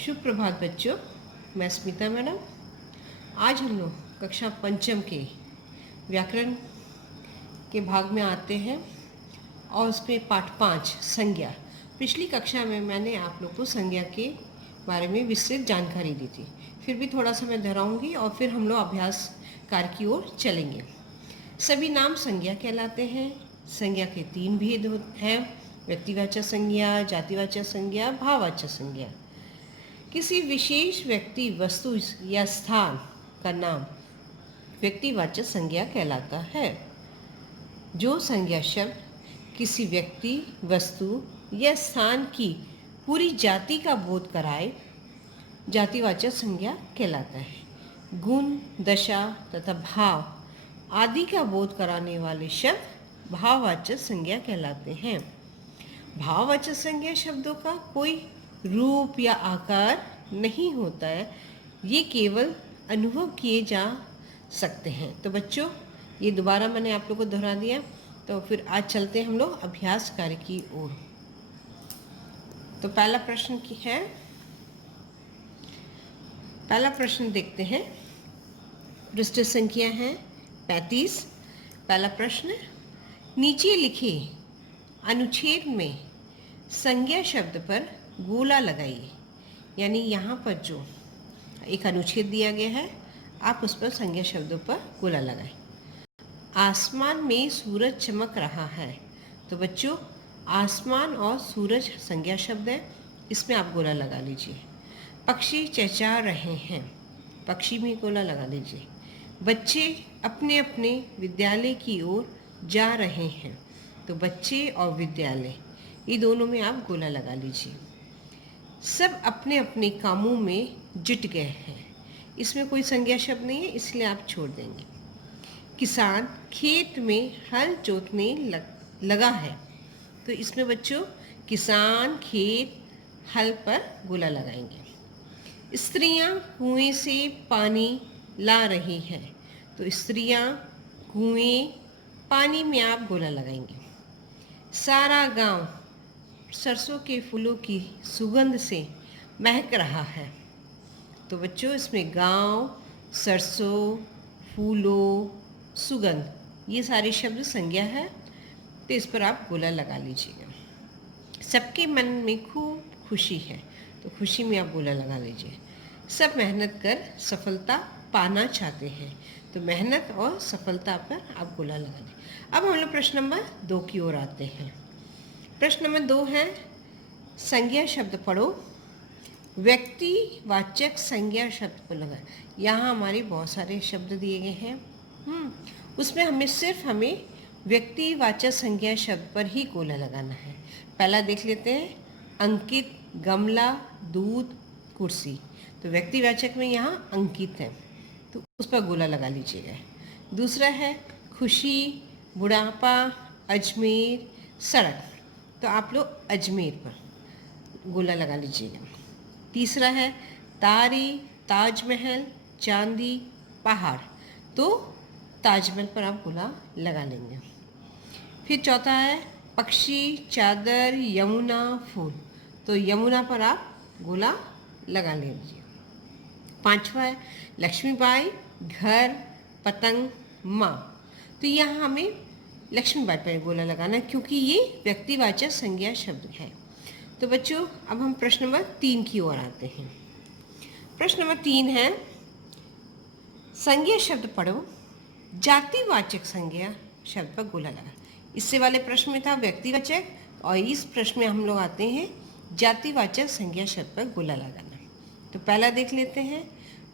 शुभ प्रभात बच्चों, मैं स्मिता मैडम। आज हम लोग कक्षा पंचम के व्याकरण के भाग में आते हैं और उसमें पाठ 5 संज्ञा। पिछली कक्षा में मैंने आप लोग को संज्ञा के बारे में विस्तृत जानकारी दी थी। फिर भी थोड़ा सा मैं दोहराऊंगी और फिर हम लोग अभ्यास कार्य की ओर चलेंगे। सभी नाम संज्ञा कहलाते हैं। संज्ञा के 3 भेद हैं: व्यक्तिवाचक संज्ञा, जातिवाचक संज्ञा, भाववाचक संज्ञा। किसी विशेष व्यक्ति, वस्तु या स्थान का नाम व्यक्तिवाचक संज्ञा कहलाता है। जो संज्ञा शब्द किसी व्यक्ति, वस्तु या स्थान की पूरी जाति का बोध कराए, जातिवाचक संज्ञा कहलाता है। गुण, दशा तथा भाव आदि का बोध कराने वाले शब्द भाववाचक संज्ञा कहलाते हैं। भाववाचक संज्ञा शब्दों का कोई रूप या आकार नहीं होता है, ये केवल अनुभव किए जा सकते हैं। तो बच्चों, ये दोबारा मैंने आप लोगों को दोहरा दिया। तो फिर आज चलते हैं हम लोग अभ्यास कार्य की ओर। तो पहला प्रश्न देखते हैं। पृष्ठ संख्या है 35। पहला प्रश्न, नीचे लिखे अनुच्छेद में संज्ञा शब्द पर गोला लगाइए। यानी यहाँ पर जो एक अनुच्छेद दिया गया है, आप उस पर संज्ञा शब्दों पर गोला लगाएं। आसमान में सूरज चमक रहा है। तो बच्चों, आसमान और सूरज संज्ञा शब्द है, इसमें आप गोला लगा लीजिए। पक्षी चहचहा रहे हैं, पक्षी में गोला लगा लीजिए। बच्चे अपने अपने विद्यालय की ओर जा रहे हैं। तो बच्चे और विद्यालय, ये दोनों में आप गोला लगा लीजिए। सब अपने अपने कामों में जुट गए हैं, इसमें कोई संज्ञा शब्द नहीं है, इसलिए आप छोड़ देंगे। किसान खेत में हल जोतने लगा है। तो इसमें बच्चों किसान, खेत, हल पर गोला लगाएंगे। स्त्रियां कुएं से पानी ला रही हैं। तो स्त्रियां, कुएं, पानी में आप गोला लगाएंगे। सारा गांव सरसों के फूलों की सुगंध से महक रहा है। तो बच्चों, इसमें गांव, सरसों, फूलों, सुगंध, ये सारे शब्द संज्ञा है, तो इस पर आप गोला लगा लीजिएगा। सबके मन में खूब खुशी है। तो खुशी में आप गोला लगा लीजिए। सब मेहनत कर सफलता पाना चाहते हैं। तो मेहनत और सफलता पर आप गोला लगा लें। अब हम लोग प्रश्न नंबर 2 की ओर आते हैं। प्रश्न नंबर 2 है, संज्ञा शब्द पढ़ो। व्यक्तिवाचक संज्ञा शब्द पर लगा। यहाँ हमारे बहुत सारे शब्द दिए गए हैं, उसमें हमें व्यक्तिवाचक संज्ञा शब्द पर ही गोला लगाना है। पहला देख लेते हैं, अंकित, गमला, दूध, कुर्सी। तो व्यक्तिवाचक में यहाँ अंकित है, तो उस पर गोला लगा लीजिएगा। दूसरा है खुशी, बुढ़ापा, अजमेर, सड़क। तो आप लोग अजमेर पर गोला लगा लीजिएगा। तीसरा है तारे, ताजमहल, चांदी, पहाड़। तो ताजमहल पर आप गोला लगा लेंगे। फिर चौथा है पक्षी, चादर, यमुना, फूल। तो यमुना पर आप गोला लगा लीजिए। पांचवा है लक्ष्मीबाई, घर, पतंग, माँ। तो यहाँ हमें लक्ष्मीबाई पर गोला लगाना है, क्योंकि ये व्यक्तिवाचक संज्ञा शब्द है। तो बच्चों, अब हम प्रश्न नंबर 3 की ओर आते हैं। प्रश्न नंबर 3 है, संज्ञा शब्द पढ़ो। जातिवाचक संज्ञा शब्द पर गोला लगा। इससे वाले प्रश्न में था व्यक्तिवाचक, और इस प्रश्न में हम लोग आते हैं जातिवाचक संज्ञा शब्द पर गोला लगाना। तो पहला देख लेते हैं,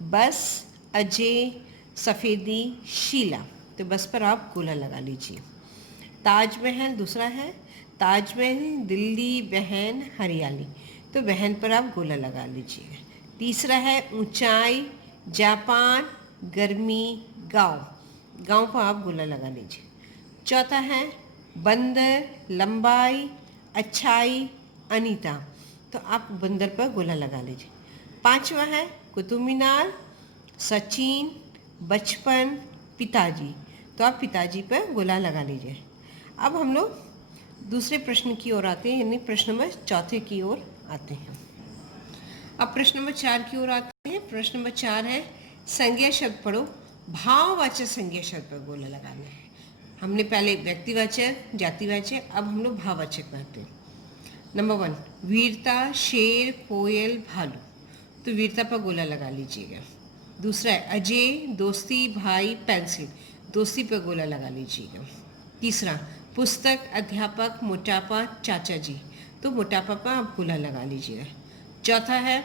बस, अजय, सफ़ेदी, शीला। तो बस पर आप गोला लगा लीजिए। ताजमहल दूसरा है, ताजमहल, दिल्ली, बहन, हरियाली। तो बहन पर आप गोला लगा लीजिए। तीसरा है ऊंचाई, जापान, गर्मी, गांव। गांव पर आप गोला लगा लीजिए। चौथा है बंदर, लंबाई, अच्छाई, अनीता। तो आप बंदर पर गोला लगा लीजिए। पांचवा है कुतुब मीनार, सचिन, बचपन, पिताजी। तो आप पिताजी पर गोला लगा लीजिए। अब हम लोग दूसरे प्रश्न की ओर आते हैं, यानी प्रश्न नंबर 4 की ओर आते हैं। अब प्रश्न नंबर 4 की ओर आते हैं। प्रश्न नंबर 4 है संज्ञा शब्द पढ़ो, भाववाचक संज्ञा शब्द पर गोला लगाना है। हमने पहले व्यक्तिवाचक, जातिवाचक, अब हम लोग भाववाचक पढ़ते हैं। नंबर 1 वीरता, शेर, कोयल, भालू। तो वीरता पर गोला लगा लीजिएगा। दूसरा है अजय, दोस्ती, भाई, पेंसिल। दोस्ती पर गोला लगा लीजिएगा। तीसरा पुस्तक, अध्यापक, मोटापा, चाचा जी। तो मोटापा पर आप गोला लगा लीजिएगा। चौथा है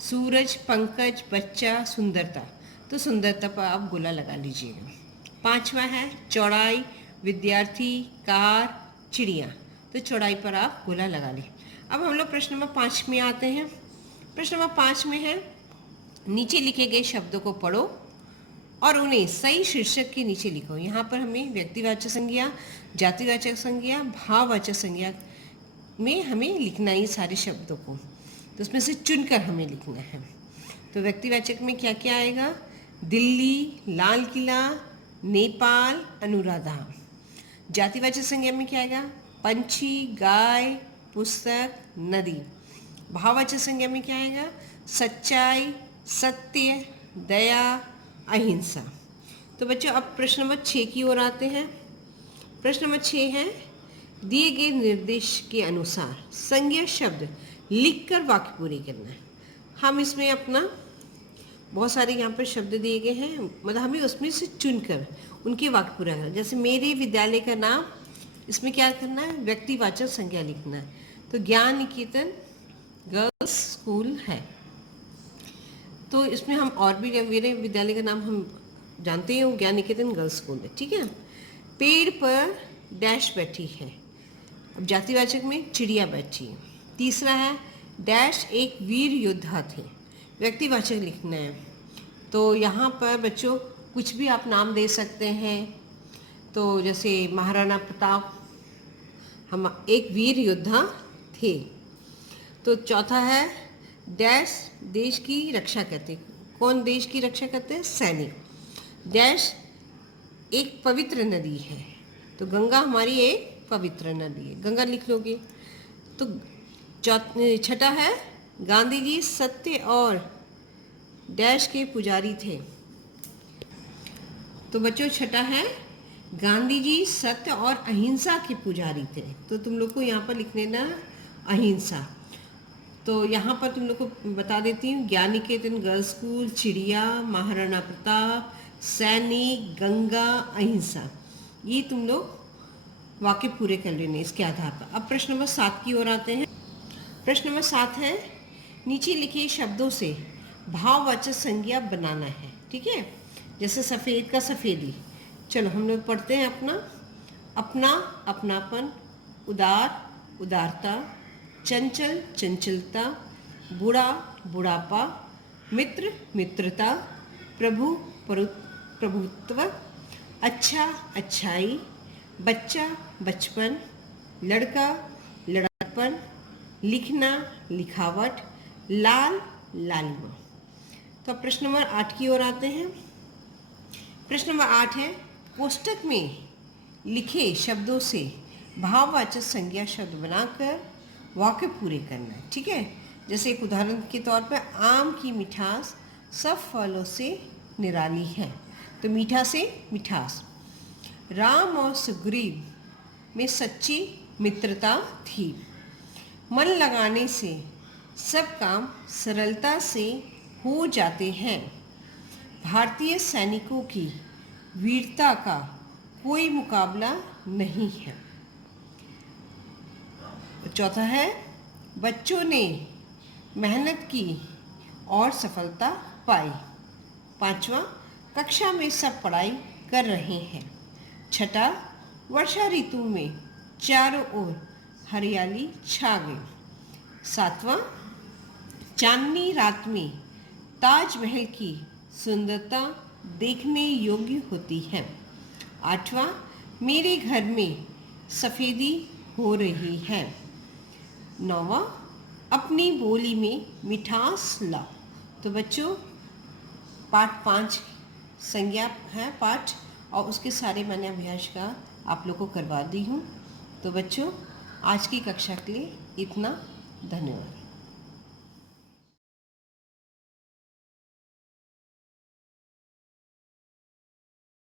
सूरज, पंकज, बच्चा, सुंदरता। तो सुंदरता पर आप गोला लगा लीजिएगा। पांचवा है चौड़ाई, विद्यार्थी, कार, चिड़िया। तो चौड़ाई पर आप गोला लगा ली। अब हम लोग प्रश्न नंबर 5 में आते हैं। प्रश्न नंबर 5 में है नीचे लिखे गए शब्दों को पढ़ो और उन्हें सही शीर्षक के नीचे लिखो। यहाँ पर हमें व्यक्तिवाचक संज्ञा, जातिवाचक संज्ञा, भाववाचक संज्ञा में हमें लिखना है ये सारे शब्दों को। तो उसमें से चुनकर हमें लिखना है। तो व्यक्तिवाचक में क्या क्या आएगा? दिल्ली, लाल किला, नेपाल, अनुराधा। जातिवाचक संज्ञा में क्या आएगा? पंछी, गाय, पुस्तक, नदी। भाववाचक संज्ञा में क्या आएगा? सच्चाई, सत्य, दया, अहिंसा। तो बच्चों अब प्रश्न नंबर 6 की ओर आते हैं। प्रश्न नंबर 6 है दिए गए निर्देश के अनुसार संज्ञा शब्द लिखकर वाक्य पूरे करना है। हम इसमें अपना बहुत सारे यहाँ पर शब्द दिए गए हैं, मतलब हमें उसमें से चुनकर उनके वाक्य पूरा करना। जैसे मेरे विद्यालय का नाम, इसमें क्या करना है? व्यक्तिवाचक संज्ञा लिखना है। तो ज्ञान निकेतन गर्ल्स स्कूल है। तो इसमें हम और भी मेरे विद्यालय का नाम हम जानते हैं, ज्ञान निकेतन गर्ल्स स्कूल है, ठीक है। पेड़ पर डैश बैठी है। अब जातिवाचक में चिड़िया बैठी है। तीसरा है डैश एक वीर योद्धा थे। व्यक्तिवाचक लिखना है। तो यहाँ पर बच्चों कुछ भी आप नाम दे सकते हैं। तो जैसे महाराणा प्रताप हम एक वीर योद्धा थे। तो चौथा है डैश देश की रक्षा करते। कौन देश की रक्षा करते हैं? सैनिक। डैश एक पवित्र नदी है। तो गंगा हमारी एक पवित्र नदी है, गंगा लिख लोगे। तो छठा है गांधी जी सत्य और डैश के पुजारी थे। तो बच्चों छठा है गांधी जी सत्य और अहिंसा के पुजारी थे। तो तुम लोग को यहाँ पर लिख लेना अहिंसा। तो यहाँ पर तुम लोग को बता देती हूँ ज्ञान निकेतन गर्ल्स स्कूल, चिड़िया, महाराणा प्रताप, सैनिक, गंगा, अहिंसा। ये तुम लोग वाक्य पूरे कर लेने इसके आधार पर। अब प्रश्न नंबर 7 की ओर आते हैं। प्रश्न नंबर 7 है नीचे लिखे शब्दों से भाववाचक संज्ञा बनाना है, ठीक है। जैसे सफ़ेद का सफ़ेदी। चलो हम लोग पढ़ते हैं अपना। अपना, अपनापन, उदार, उदारता, चंचल, चंचलता, बूढ़ा, बुढ़ापा, मित्र, मित्रता, प्रभु, प्रभुत्व, अच्छा, अच्छाई, बच्चा, बचपन, लड़का, लड़कपन, लिखना, लिखावट, लाल, लालिमा। तो प्रश्न नंबर 8 की ओर आते हैं। प्रश्न नंबर 8 है कोष्टक में लिखे शब्दों से भाववाचक संज्ञा शब्द बनाकर वाक्य पूरे करना है, ठीक है। जैसे एक उदाहरण के तौर पर आम की मिठास सब फलों से निराली है। तो मीठा से मिठास। राम और सुग्रीव में सच्ची मित्रता थी। मन लगाने से सब काम सरलता से हो जाते हैं। भारतीय सैनिकों की वीरता का कोई मुकाबला नहीं है। चौथा है बच्चों ने मेहनत की और सफलता पाई। पांचवा कक्षा में सब पढ़ाई कर रहे हैं। छठा वर्षा ऋतु में चारों ओर हरियाली छा गई। सातवां चांदनी रात में ताजमहल की सुंदरता देखने योग्य होती है। आठवां मेरे घर में सफ़ेदी हो रही है। नौवां अपनी बोली में मिठास ला। तो बच्चों पाठ 5 संज्ञा है पाठ, और उसके सारे मैंने अभ्यास का आप लोग को करवा दी हूँ। तो बच्चों आज की कक्षा के लिए इतना, धन्यवाद।